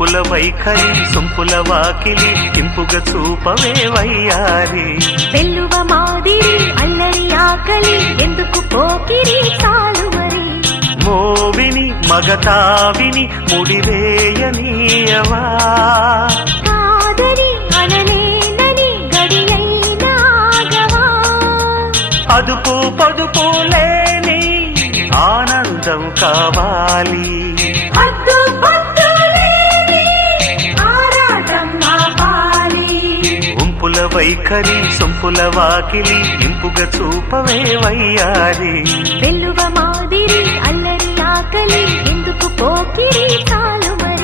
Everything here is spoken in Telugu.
ఉంపుల వైఖరి సొంపుల వాకిలి ఇంపుగా చూపవే వయ్యారి వెల్లువ మాదిరి అల్లరి ఆకలి ఎందుకు పోకిరి చాలు మరి మోవిని మగతావిని ముడివేయనీయవా కాదని అనలేనని గడియైనాగవా అదుపు పదుపు లేని ఆనందం కావాలి హద్దు పొద్దు లేని ఆరాటం ఆపాలి ఉంపుల వైఖరి సొంపుల వాకిలి ఇంపుగా చూపవే వయ్యారి వెల్లువ మాదిరి అల్లరి ఆకలి ఎందుకు పోకిరి చాలు మరి